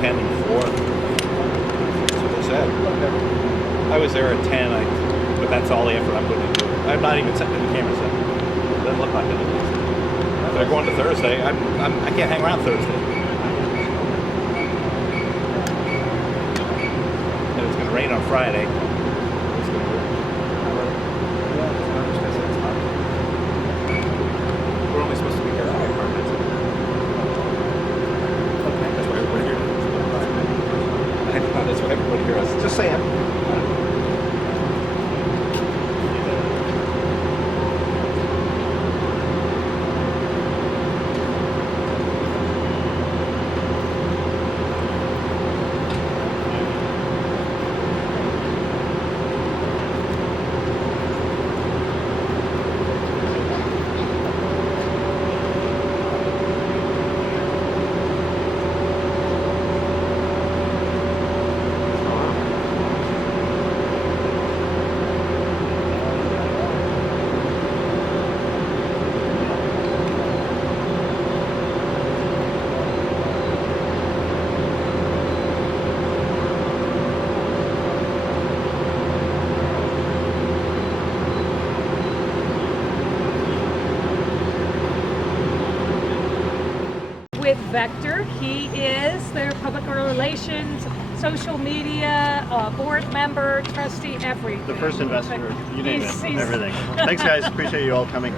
10 and 4. That's what they said. I was there at 10, but that's all the effort I'm putting into it. I'm not even setting the camera set. It doesn't look like it. If they're going to Thursday, I can't hang around Thursday. And it's going to rain on Friday. It's going to rain. We're only supposed to be here 5 minutes. Okay. That's why everybody here. I know, that's what everybody here is. Just saying. With Vector. He is their public relations, social media, board member, trustee, everything. The first investor, you name it, He's- everything. Thanks guys, appreciate you all coming.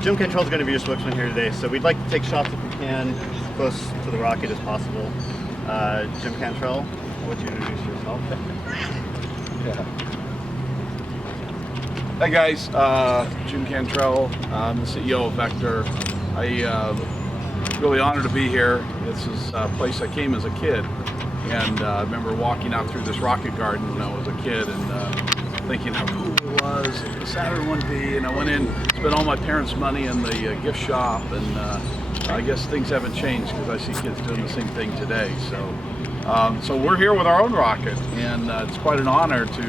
Jim Cantrell is going to be your spokesman here today, so we'd like to take shots if we can, close to the rocket as possible. Jim Cantrell, I want you to introduce yourself. Yeah. Hi guys, Jim Cantrell, I'm the CEO of Vector. Really honored to be here. This is a place I came as a kid, and I remember walking out through this rocket garden when I was a kid and thinking how cool it was, the Saturn 1B, and I went in, spent all my parents' money in the gift shop, and I guess things haven't changed because I see kids doing the same thing today. So we're here with our own rocket, and it's quite an honor to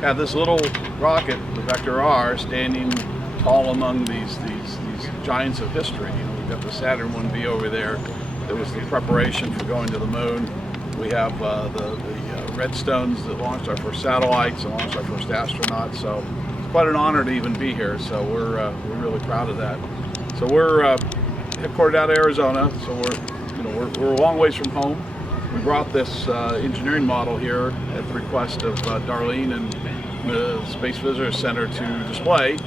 have this little rocket, the Vector R, standing tall among these giants of history. You know, we've got the Saturn 1B over there. That was the preparation for going to the moon. We have the Redstones that launched our first satellites and launched our first astronauts. So it's quite an honor to even be here. So we're really proud of that. So we're headquartered out of Arizona. So we're a long ways from home. We brought this engineering model here at the request of Darlene and the Space Visitors Center to display.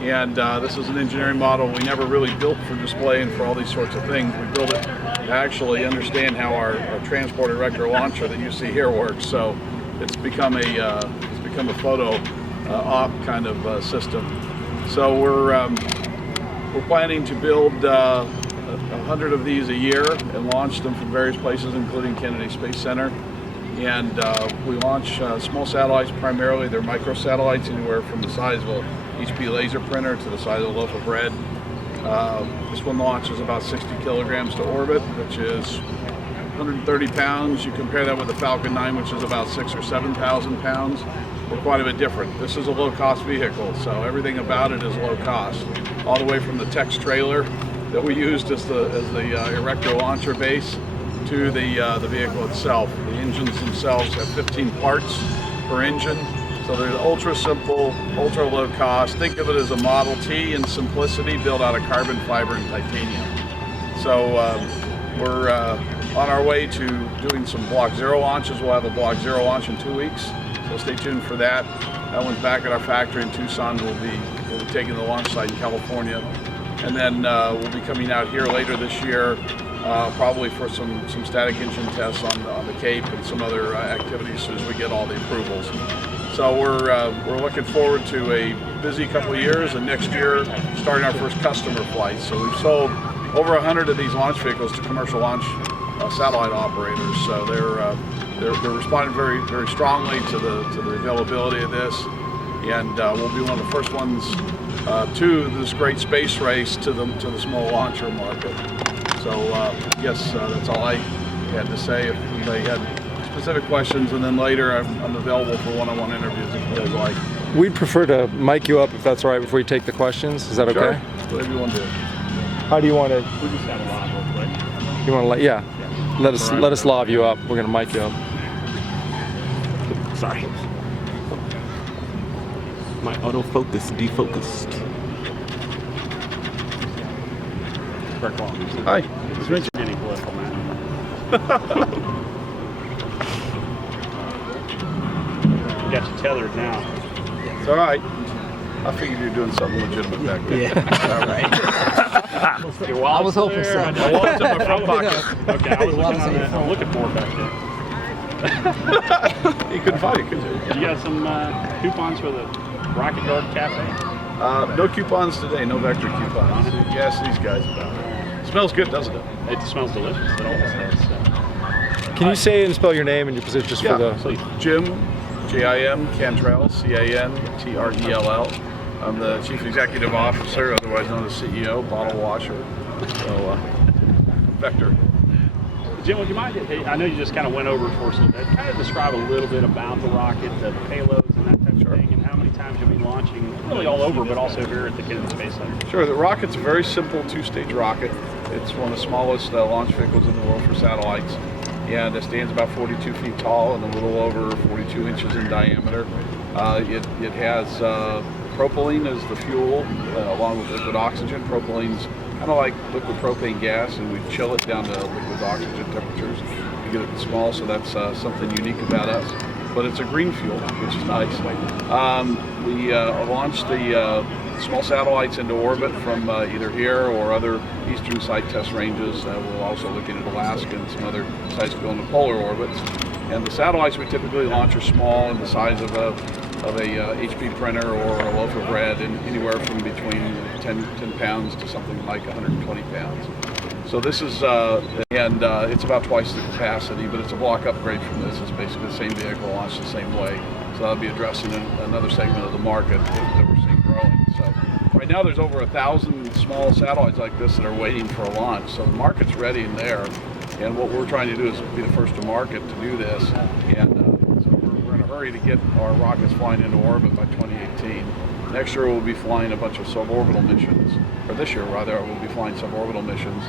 And this is an engineering model we never really built for display and for all these sorts of things. We built it to actually understand how our transport erector launcher that you see here works. So it's become a photo op kind of system. So we're planning to build 100 of these a year and launch them from various places, including Kennedy Space Center. And we launch small satellites primarily. They're microsatellites, anywhere from the size of a HP laser printer to the size of a loaf of bread. This one launches about 60 kilograms to orbit, which is 130 pounds. You compare that with the Falcon 9, which is about 6,000 or 7,000 pounds. We're quite a bit different. This is a low-cost vehicle, so everything about it is low cost. All the way from the Tex trailer that we used as the erector launcher base to the vehicle itself. The engines themselves have 15 parts per engine. So they're ultra simple, ultra low cost. Think of it as a Model T in simplicity, built out of carbon fiber and titanium. So we're on our way to doing some Block 0 launches. We'll have a Block 0 launch in 2 weeks, so stay tuned for that. That one's back at our factory in Tucson. We'll be taking the launch site in California. And then we'll be coming out here later this year, probably for some static engine tests on the Cape and some other activities as soon as we get all the approvals. So we're looking forward to a busy couple of years, and next year starting our first customer flights. So we've sold over 100 of these launch vehicles to commercial launch satellite operators. So they're responding very strongly to the availability of this, and we'll be one of the first ones to this great space race to the small launcher market. So yes, that's all I had to say. If anybody had specific questions, and then later I'm available for one-on-one interviews if you guys like. We'd prefer to mic you up if that's all right before you take the questions. Is that okay? Sure. Whatever you want to do. How do you want to? We just got a lot real quick. You want to let? Yeah. Let us lob you up. We're gonna mic you up. Sorry. My autofocus defocused. Hi. It's Richard. Any political man. Got you tethered now. It's all right. I figured you were doing something legitimate back there. All right. Your wallet's I was hoping there. so. I know. My wallet's in my front pocket. Okay, I was looking on that. I'm looking for it back there. You couldn't find it, could you? You got some coupons for the Rocket Garden Cafe? No coupons today. No Vector coupons. You ask these guys about it. Smells good, doesn't it? It smells delicious. It always does. Can you say and spell your name and your position just for the? Please. Jim, Jim Cantrell, Cantrell. I'm the Chief Executive Officer, otherwise known as CEO, bottle washer. So, Vector. Jim, would you mind? I know you just kind of went over it for us a little bit. Kind of describe a little bit about the rocket, the payloads, and that type of thing, and how many times you'll be launching, really all over, but also here at the Kennedy Space Center. Sure, the rocket's a very simple two-stage rocket. It's one of the smallest launch vehicles in the world for satellites. And it stands about 42 feet tall and a little over 42 inches in diameter. It has propylene as the fuel, along with liquid oxygen. Propylene's kind of like liquid propane gas, and we chill it down to liquid oxygen temperatures to get it small, so that's something unique about us. But it's a green fuel, which is nice. We launched the small satellites into orbit from either here or other eastern site test ranges. We're also looking at Alaska and some other sites going to polar orbits. And the satellites we typically launch are small, in the size of a HP printer or a loaf of bread, and anywhere from between 10 pounds to something like 120 pounds. So this is, it's about twice the capacity, but it's a block upgrade from this. It's basically the same vehicle launched the same way. So that'll be addressing another segment of the market that we're seeing growing. So right now there's over 1,000 small satellites like this that are waiting for a launch. So the market's ready and there. And what we're trying to do is be the first to market to do this. And so we're in a hurry to get our rockets flying into orbit by 2018. Next year we'll be flying a bunch of suborbital missions, or this year rather, we'll be flying suborbital missions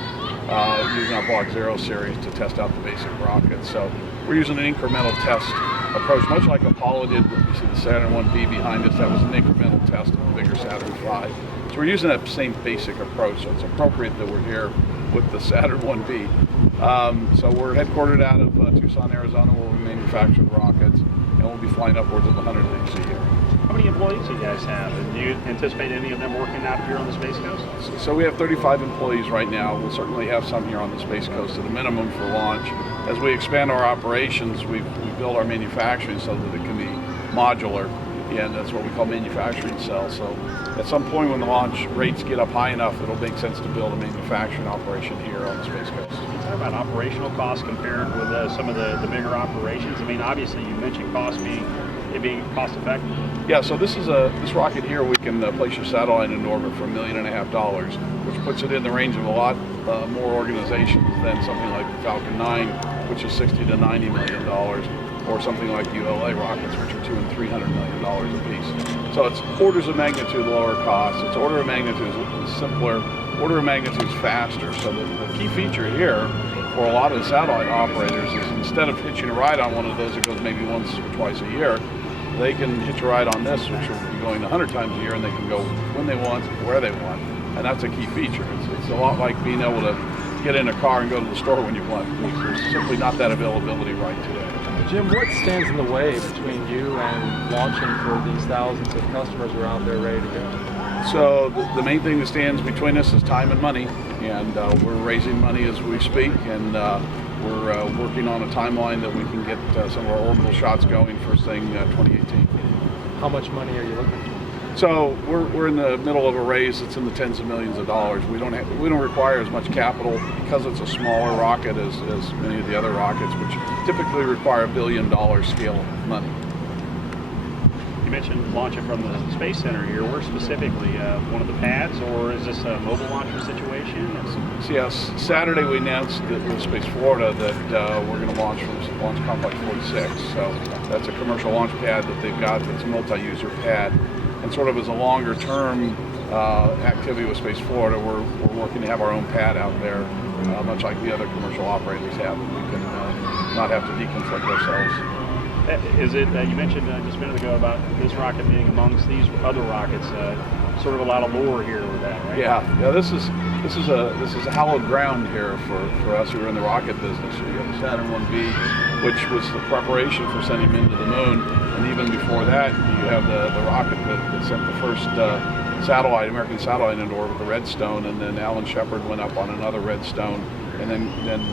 using our Block 0 series to test out the basic rockets. So we're using an incremental test approach, much like Apollo did. You see the Saturn 1B behind us, that was an incremental test of the bigger Saturn V. So we're using that same basic approach, so it's appropriate that we're here with the Saturn 1B. So we're headquartered out of Tucson, Arizona, where we manufacture the rockets, and we'll be flying upwards of 100 of these a year. How many employees do you guys have? And do you anticipate any of them working out here on the Space Coast? So we have 35 employees right now. We'll certainly have some here on the Space Coast at a minimum for launch. As we expand our operations, we build our manufacturing so that it can be modular, and that's what we call manufacturing cells. So at some point when the launch rates get up high enough, it'll make sense to build a manufacturing operation here on the Space Coast. Can you talk about operational costs compared with some of the bigger operations? I mean, obviously you mentioned it being cost effective. Yeah, so this rocket here, we can place your satellite in orbit for $1.5 million, which puts it in the range of a lot more organizations than something like the Falcon 9, which is $60 to $90 million, or something like ULA rockets, which are $200 and $300 million a piece. So it's orders of magnitude lower cost. It's order of magnitude simpler, order of magnitude faster. So the key feature here for a lot of the satellite operators is, instead of hitching a ride on one of those that goes maybe once or twice a year, they can hitch a ride on this, which will be going 100 times a year, and they can go when they want, where they want. And that's a key feature. It's a lot like being able to get in a car and go to the store when you want. There's simply not that availability right today. Jim, what stands in the way between you and launching for these thousands of customers who are out there ready to go? So the main thing that stands between us is time and money, and we're raising money as we speak, and we're working on a timeline that we can get some of our orbital shots going first thing 2018. How much money are you looking for? So we're in the middle of a raise that's in the tens of millions of dollars. We don't require as much capital because it's a smaller rocket as many of the other rockets, which typically require $1 billion scale money. You mentioned launching from the Space Center here. Where specifically? One of the pads, or is this a mobile launcher situation? So yes, Saturday we announced at Space Florida that we're going to launch from Launch Complex 46. So that's a commercial launch pad that they've got. That's a multi-user pad. And sort of as a longer term activity with Space Florida, we're working to have our own pad out there, much like the other commercial operators have, and we can not have to deconflict ourselves. Is it, you mentioned just a minute ago about this rocket being amongst these other rockets, sort of a lot of lore here with that, right? Yeah. This is a hallowed ground here for us who are in the rocket business. You have the Saturn 1B, which was the preparation for sending men to the moon, and even before that, you have the rocket that sent the first American satellite into orbit, the Redstone, and then Alan Shepard went up on another Redstone, and then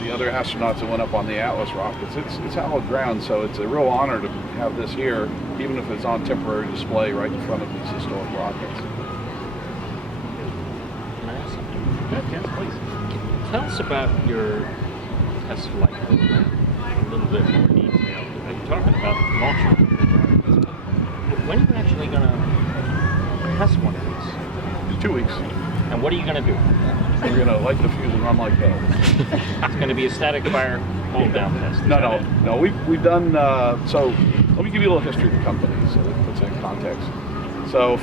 the other astronauts that went up on the Atlas rockets. It's hallowed ground, so it's a real honor to have this here, even if it's on temporary display right in front of these historic rockets. Can I ask something? Yes, please. Tell us about your test flight program a little bit more detail. You're talking about launching. When are you actually going to test one of these? It's 2 weeks. And what are you going to do? We're going to light the fuse and run like hell. It's going to be a static fire hold down test. No. We've done. So let me give you a little history of the company so that puts it in context. So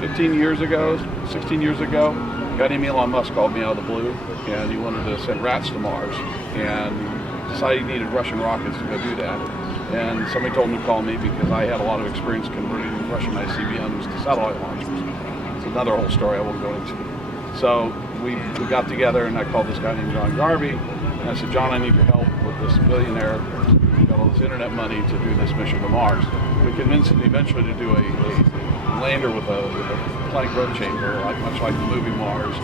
15 years ago, 16 years ago, a guy named Elon Musk called me out of the blue, and he wanted to send rats to Mars, and decided he needed Russian rockets to go do that. And somebody told him to call me because I had a lot of experience converting Russian ICBMs to satellite launchers. It's another whole story I won't go into. So we got together, and I called this guy named John Garvey, and I said, John, I need your help with this billionaire who's got all this internet money to do this mission to Mars. We convinced him eventually to do a lander with a plank rotor chamber, much like the movie Mars.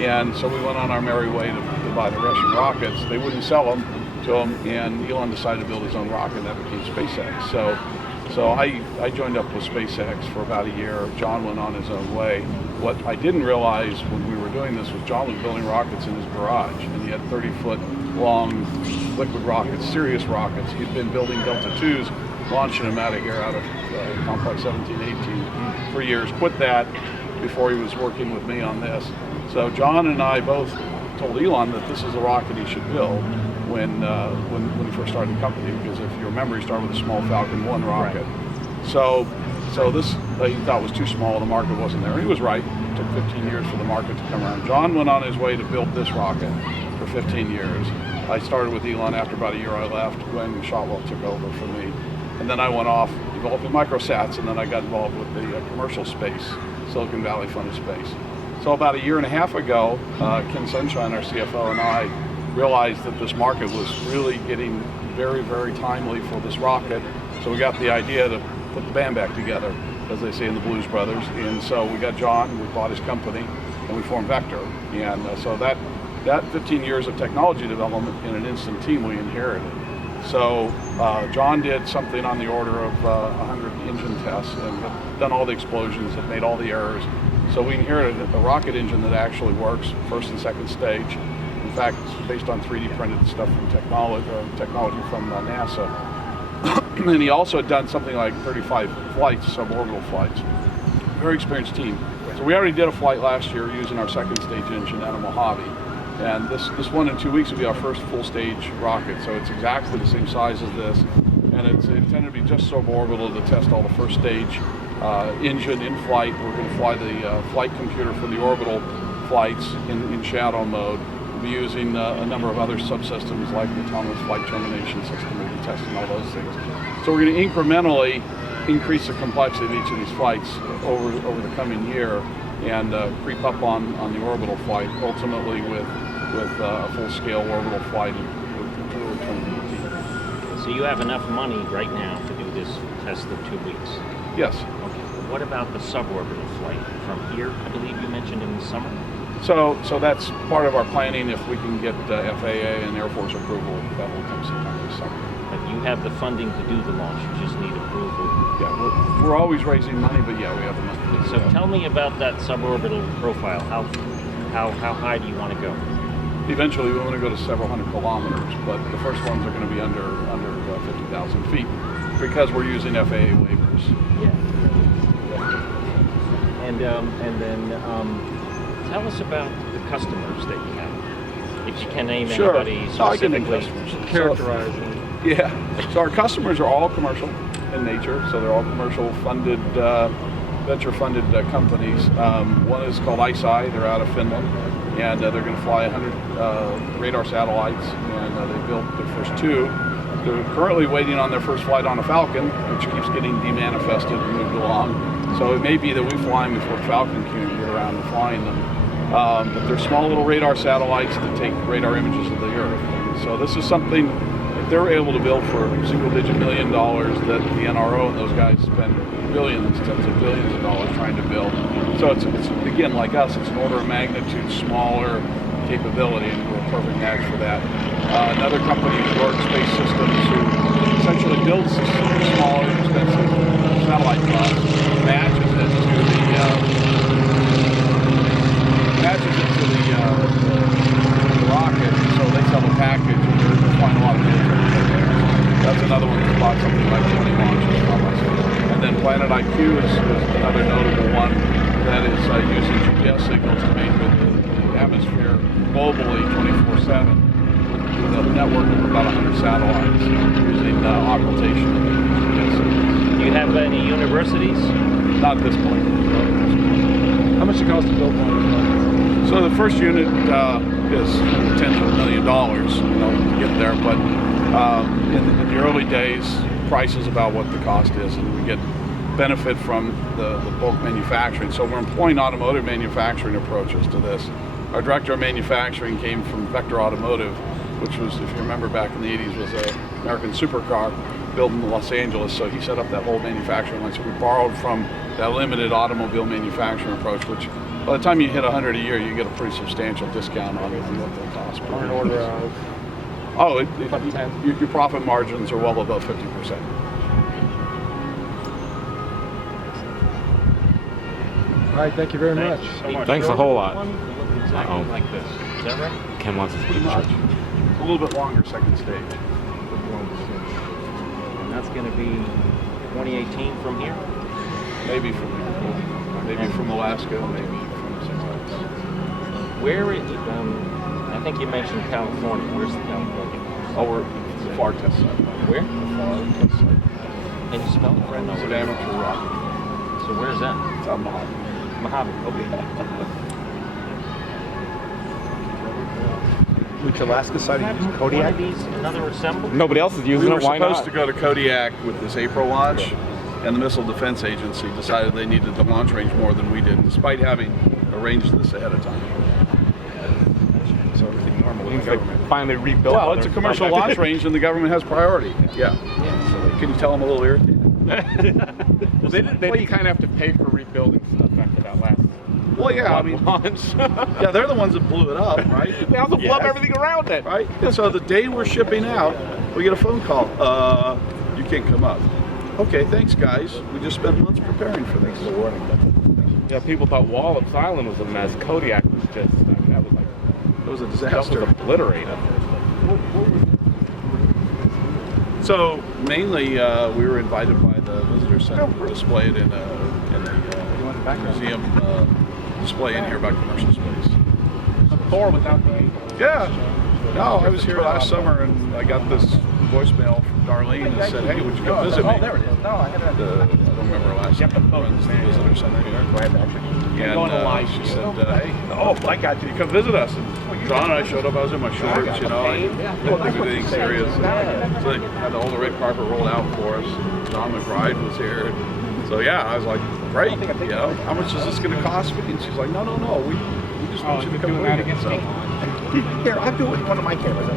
And so we went on our merry way to buy the Russian rockets. They wouldn't sell them to him, and Elon decided to build his own rocket, and that became SpaceX. So I joined up with SpaceX for about a year. John went on his own way. What I didn't realize when we were doing this was John was building rockets in his garage, and he had 30-foot long liquid rockets, serious rockets. He'd been building Delta IIs, launching them out of here, out of Complex 17, 18 for years. Quit that before he was working with me on this. So John and I both told Elon that this is the rocket he should build when he first started the company, because if you remember, he started with a small Falcon 1 rocket. Right. So this he thought was too small, the market wasn't there. He was right. It took 15 years for the market to come around. John went on his way to build this rocket for 15 years. I started with Elon. After about a year I left. Gwen Shotwell took over for me. And then I went off developing microsats, and then I got involved with the commercial space, Silicon Valley funded space. So about a year and a half ago, Ken Sunshine, our CFO, and I realized that this market was really getting very, very timely for this rocket. So we got the idea to put the band back together, as they say in the Blues Brothers. And so we got John, we bought his company, and we formed Vector. And so that 15 years of technology development in an instant team we inherited. So John did something on the order of 100 engine tests and done all the explosions, and made all the errors. So we inherited a rocket engine that actually works, first and second stage. In fact, it's based on 3D printed stuff from technology from NASA. And he also had done something like 35 flights, suborbital flights. Very experienced team. So we already did a flight last year using our second stage engine out of Mojave. And this one in 2 weeks will be our first full stage rocket. So it's exactly the same size as this. And it's intended to be just suborbital to test all the first stage engine in flight. We're going to fly the flight computer for the orbital flights in shadow mode. We'll be using a number of other subsystems like the autonomous flight termination system. We'll be testing all those things. So we're going to incrementally increase the complexity of each of these flights over the coming year, and creep up on the orbital flight, ultimately with a full-scale orbital flight in early 2018. So you have enough money right now to do this test of 2 weeks? Yes. Okay. What about the suborbital flight from here? I believe you mentioned in the summer. So that's part of our planning. If we can get FAA and Air Force approval, that will come sometime this summer. But you have the funding to do the launch. You just need approval. Yeah, we're always raising money, but yeah, we have the money to do So that. tell me about that suborbital profile. How high do you want to go? Eventually, we want to go to several hundred kilometers, but the first ones are going to be under 50,000 feet because we're using FAA waivers. Yeah. And then tell us about the customers that you have. If you can name Sure. anybody No, I can name specifically. customers. Characterize them. Yeah. So our customers are all commercial in nature. So they're all commercial funded venture-funded companies. One is called ICEYE. They're out of Finland, and they're going to fly 100 radar satellites, and they built their first 2. They're currently waiting on their first flight on a Falcon, which keeps getting demanifested and moved along. So it may be that we fly them before Falcon can get around to flying them. But they're small little radar satellites that take radar images of the Earth. And so this is something that they're able to build for single-digit $1 million that the NRO and those guys spend billions, tens of billions of dollars trying to build. So it's again, like us, it's an order of magnitude smaller capability, and we're a perfect match for that. Another company, York Space Systems, who essentially builds smaller, expensive satellite box, matches it to the rocket, so they sell a package, and they're flying a lot of military programs. That's another one that's bought something like 20 launches from us. And then Planet IQ is another notable one that is using GPS signals to make the atmosphere globally 24/7 with a network of about 100 satellites using occultation. Do you have any universities? Not at this point. How much it cost to build one? So the first unit is tens of $1 million, to get there. But in the early days, price is about what the cost is, and we get benefit from the bulk manufacturing. So we're employing automotive manufacturing approaches to this. Our director of manufacturing came from Vector Automotive, which was, if you remember back in the 80s, was an American supercar built in Los Angeles. So he set up that whole manufacturing line. So we borrowed from that limited automobile manufacturing approach, which by the time you hit 100 a year, you get a pretty substantial discount on what they cost. On an order of your profit margins are well above 50%. All right, thank you very much. So much. Thanks a whole lot. One that looked exactly like this. Is that right? Ken wants to speak. Pretty much. It's a little bit longer second stage. And that's going to be 2018 from here? Maybe from from Alaska, maybe from someplace. Where is it? I think you mentioned California. Where's the California? Oh, we're the FAR test site. Where? The FAR test site. Can you spell it? It's an amateur rocket. So where's that? It's out in Mojave. Mojave. Okay. Which Alaska site are you using? One Kodiak? of these, another assembly? Nobody else is using We were it. Why supposed not? to go to Kodiak with this April launch, and the Missile Defense Agency decided they needed the launch range more than we did, despite having arranged this ahead of time. So everything normal with Means the they government. finally rebuilt. Well, all it's a their commercial stuff. launch range, and the government has priority. Yeah. So can you tell them a little irritated? Well, they did kind of have to pay for rebuilding stuff after that last Well, yeah, I mean, launch. yeah, they're the ones that blew it up, right? They also blew up everything around it. Right? And so the day we're shipping out, we get a phone call. You can't come up. Okay, thanks, guys. We just spent months preparing for this. Yeah, people thought Wallops Island was a mess. Kodiak was just, I mean, that was like, It was a that was disaster. obliterated. So mainly, we were invited by the visitor center to display it in a museum display in here about commercial space. Thor without the Yeah. No, I was here last summer and I got this voicemail from Darlene that said, "Hey, would you come visit me?" Oh, there it is. No, I had it. I don't remember her last name. Runs the visitor center here. And she said, "Hey, oh, I got you. Come visit us." And John and I showed up. I was in my shorts, I didn't think anything serious. So they had all the red carpet rolled out for us. John McBride was here. So yeah, I was like, "Great. How much is this going to cost me?" And she's like, "No. We just want you to come with us." So, Here, I'll do it with one of my cameras.